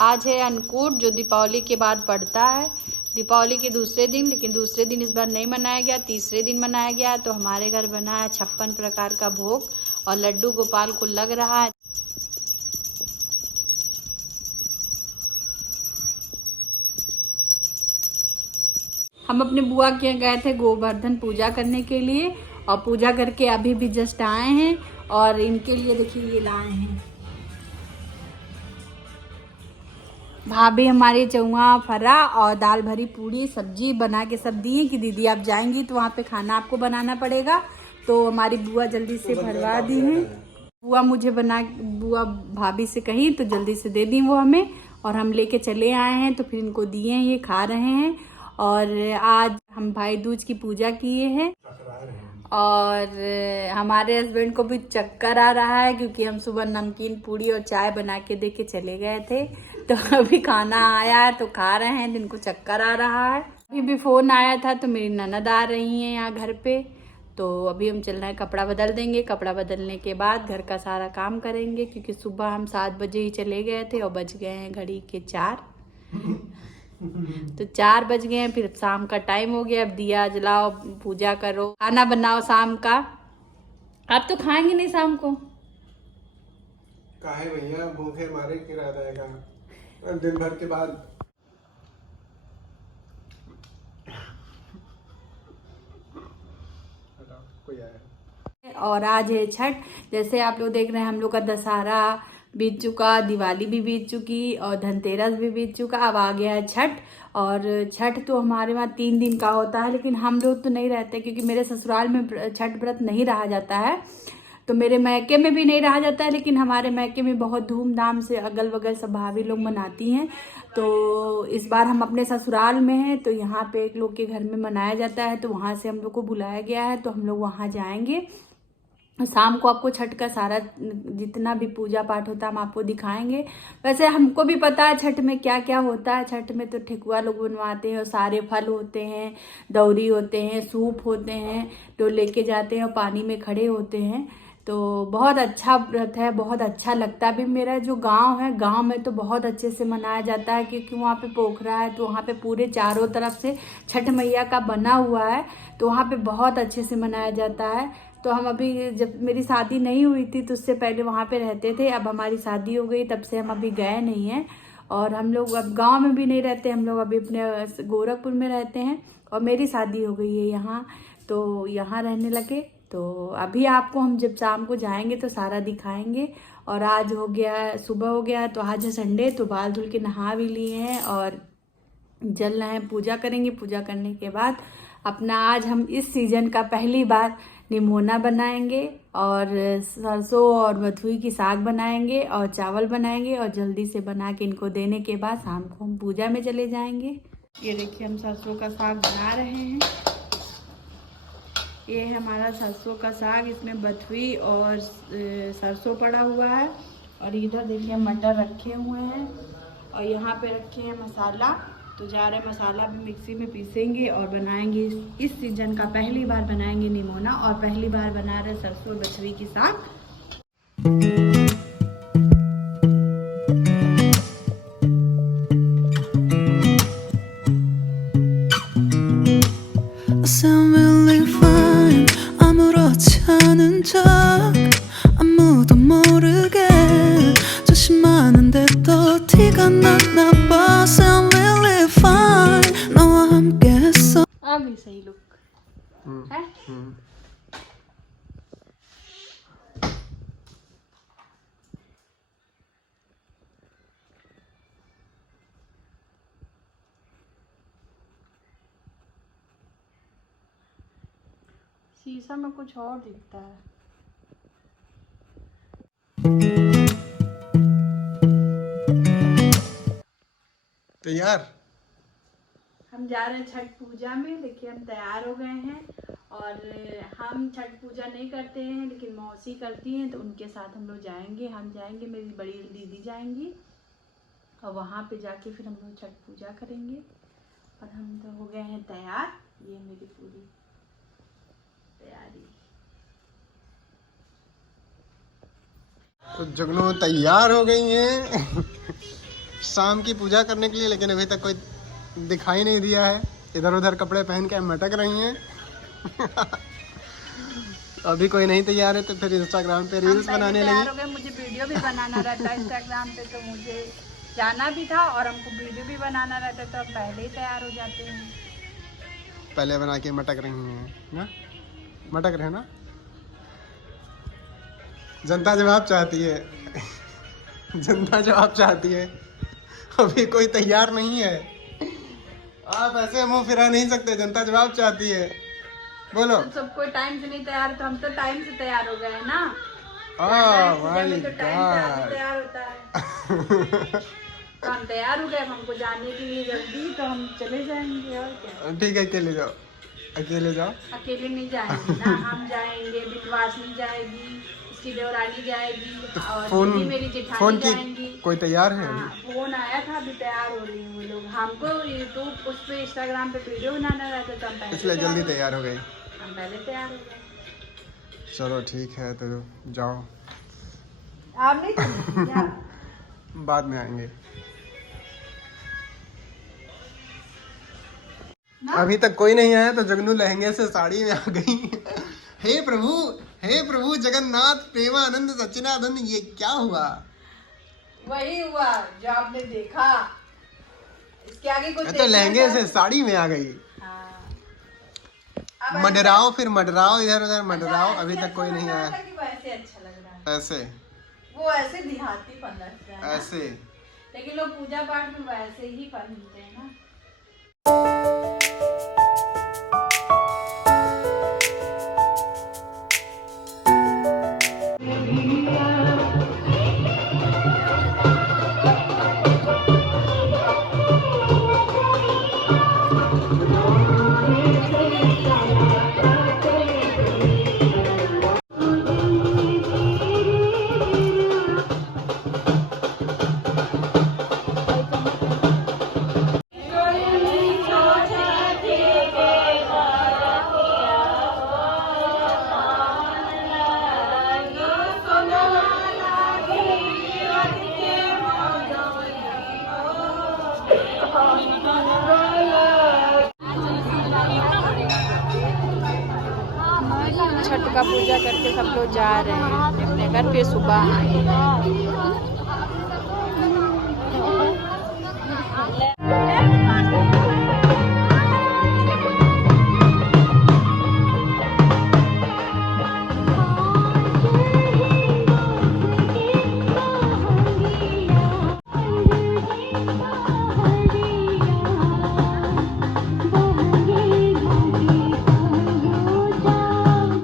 आज है अन्नकूट जो दीपावली के बाद पड़ता है, दीपावली के दूसरे दिन, लेकिन दूसरे दिन इस बार नहीं मनाया गया, तीसरे दिन मनाया गया। तो हमारे घर बना है 56 प्रकार का भोग और लड्डू गोपाल को लग रहा है। हम अपने बुआ के गए थे गोवर्धन पूजा करने के लिए और पूजा करके अभी भी जस्ट आए हैं। और इनके लिए देखिए ये लाए हैं भाभी हमारी चौआ फरा और दाल भरी पूरी सब्जी बना के सब दिए कि दीदी आप जाएंगी तो वहाँ पे खाना आपको बनाना पड़ेगा। तो हमारी बुआ जल्दी से भरवा दी हैं। बुआ भाभी से कही तो जल्दी से दे दी वो हमें और हम लेके चले आए हैं। तो फिर इनको दिए हैं, ये खा रहे हैं। और आज हम भाई दूज की पूजा किए हैं और हमारे हस्बैंड को भी चक्कर आ रहा है क्योंकि हम सुबह नमकीन पूड़ी और चाय बना के दे के चले गए थे। तो अभी खाना आया है तो खा रहे हैं, इनको चक्कर आ रहा है। अभी भी फ़ोन आया था तो मेरी ननद आ रही हैं यहाँ घर पे। तो अभी हम चल रहे हैं, कपड़ा बदल देंगे। कपड़ा बदलने के बाद घर का सारा काम करेंगे क्योंकि सुबह हम 7 बजे ही चले गए थे और बज गए हैं घड़ी के 4। तो 4 बज गए हैं, फिर शाम का टाइम हो गया। अब दिया जलाओ, पूजा करो, खाना बनाओ शाम का। आप तो खाएंगे नहीं शाम को? काहे भैया, भूखे मारे गिरा जाएगा दिन भर के बाद। कोई आया। और आज है छठ। जैसे आप लोग देख रहे हैं हम लोग का दशहरा बीत चुका, दिवाली भी बीत चुकी और धनतेरस भी बीत चुका। अब आ गया है छठ। और छठ तो हमारे वहाँ 3 दिन का होता है, लेकिन हम लोग तो नहीं रहते क्योंकि मेरे ससुराल में छठ व्रत नहीं रहा जाता है। तो मेरे मैके में भी नहीं रहा जाता है, लेकिन हमारे मैके में बहुत धूमधाम से अगल बगल सब भाभी लोग मनाती हैं। तो इस बार हम अपने ससुराल में हैं तो यहाँ पे एक लोग के घर में मनाया जाता है, तो वहाँ से हम लोग को बुलाया गया है। तो हम लोग वहाँ जाएंगे। शाम को आपको छठ का सारा जितना भी पूजा पाठ होता है हम आपको दिखाएंगे। वैसे हमको भी पता है छठ में क्या क्या होता है। छठ में तो ठेकुआ लोग बनवाते हैं और सारे फल होते हैं, दौरी होते हैं, सूप होते हैं, तो लेके जाते हैं और पानी में खड़े होते हैं। तो बहुत अच्छा व्रत है, बहुत अच्छा लगता भी। मेरा जो गांव है, गांव में तो बहुत अच्छे से मनाया जाता है क्योंकि वहाँ पे पोखरा है। तो वहाँ पे पूरे चारों तरफ से छठ मैया का बना हुआ है, तो वहाँ पे बहुत अच्छे से मनाया जाता है। तो हम अभी, जब मेरी शादी नहीं हुई थी तो उससे पहले वहाँ पे रहते थे। अब हमारी शादी हो गई, तब से हम अभी गए नहीं हैं। और हम लोग अब गांव में भी नहीं रहते, हम लोग अभी अपने गोरखपुर में रहते हैं और मेरी शादी हो गई है यहाँ, तो यहाँ रहने लगे। तो अभी आपको हम जब शाम को जाएंगे तो सारा दिखाएंगे। और आज हो गया, सुबह हो गया, तो आज है संडे, तो बाल धुल के नहा भी लिए हैं और जल रहे हैं, पूजा करेंगे। पूजा करने के बाद अपना आज हम इस सीजन का पहली बार निमोना बनाएंगे और सरसों और बथुई की साग बनाएंगे और चावल बनाएंगे और जल्दी से बना के इनको देने के बाद शाम को हम पूजा में चले जाएंगे। ये देखिए हम सरसों का साग बना रहे हैं। ये है हमारा सरसों का साग, इसमें बथुई और सरसों पड़ा हुआ है। और इधर देखिए मटर रखे हुए हैं और यहाँ पे रखे हैं मसाला। तो जा रहे मसाला भी मिक्सी में पीसेंगे और बनाएंगे। इस सीजन का पहली बार बनाएंगे निमोना और पहली बार बना रहे सरसों और बथुई की साग। 아무도 모르게 조심하는데 또 티가 났나 봐. Sound really fine 너와 함께 했어. अभी सही लुक है। शीशा में कुछ और दिखता है। तैयार हम जा रहे हैं छठ पूजा में। देखिए हम तैयार हो गए हैं और हम छठ पूजा नहीं करते हैं लेकिन मौसी करती हैं, तो उनके साथ हम लोग जाएंगे। हम जाएंगे, मेरी बड़ी दीदी जाएंगी और वहाँ पे जाके फिर हम लोग छठ पूजा करेंगे। और हम तो हो गए हैं तैयार। ये मेरी पूरी तैयारी। तो जुगनू तैयार हो गई हैं। शाम की पूजा करने के लिए, लेकिन अभी तक कोई दिखाई नहीं दिया है। इधर उधर कपड़े पहन के मटक रही हैं। अभी कोई नहीं तैयार है तो फिर इंस्टाग्राम पे रील्स बनाने लगी। मुझे वीडियो भी बनाना रहता है इंस्टाग्राम पे, तो मुझे जाना भी था और हमको वीडियो भी बनाना रहता है, तो हम पहले ही तैयार हो जाते हैं। पहले बना के मटक रही हैं ना, मटक रहे ना। जनता जवाब चाहती है। जनता जवाब चाहती है। अभी कोई तैयार नहीं है, आप ऐसे मुंह फिरा नहीं सकते। जनता जवाब चाहती है, बोलो। तो सब कोई टाइम से नहीं तैयार, तो हम तो टाइम से तैयार हो गए ना। भाई तो टाइम से तैयार होता है। तो हम तैयार हो गए, हमको जाने के लिए जल्दी, तो हम चले जाएंगे। और क्या, ठीक है, अकेले जाओ, अकेले जाओ। अकेले नहीं जाएंगे ना, हम जाएंगे, विश्वासनी जाएगी, उसकी देवरानी जाएगी, और फोन दीदी मेरी जेठानी फोन की जाएंगी। कोई तैयार है? हाँ, फोन आया था, अभी तैयार हो रही हूँ वो लोग। हमको यूट्यूब उस पे इंस्टाग्राम पे वीडियो बनाना रहता, तो हम पहले इसलिए जल्दी तैयार हो गई। हम पहले तैयार हो गए। चलो ठीक है, तो जाओ, आप नहीं चलेंगे क्या? बाद में आएंगे। अभी तक कोई नहीं आया तो जगनू लहंगे से साड़ी में आ गई। हे प्रभु जगन्नाथ प्रेमानंद सच्चिदानंद, ये क्या हुआ? वही हुआ जो आपने देखा। इसके आगे कुछ तो लहंगे से साड़ी में आ गई। हाँ। मडराओ, फिर मडराओ, इधर उधर मडराओ। अभी तक कोई नहीं आया। वैसे अच्छा लग रहा है, ऐसे वो ऐसे देहाती पन लगता है ना। ऐसे, लेकिन लोग पूजा पाठ में वैसे ही पहनते हैं ना। छठ का पूजा करके सब लोग जा रहे हैं अपने घर पे। सुबह आए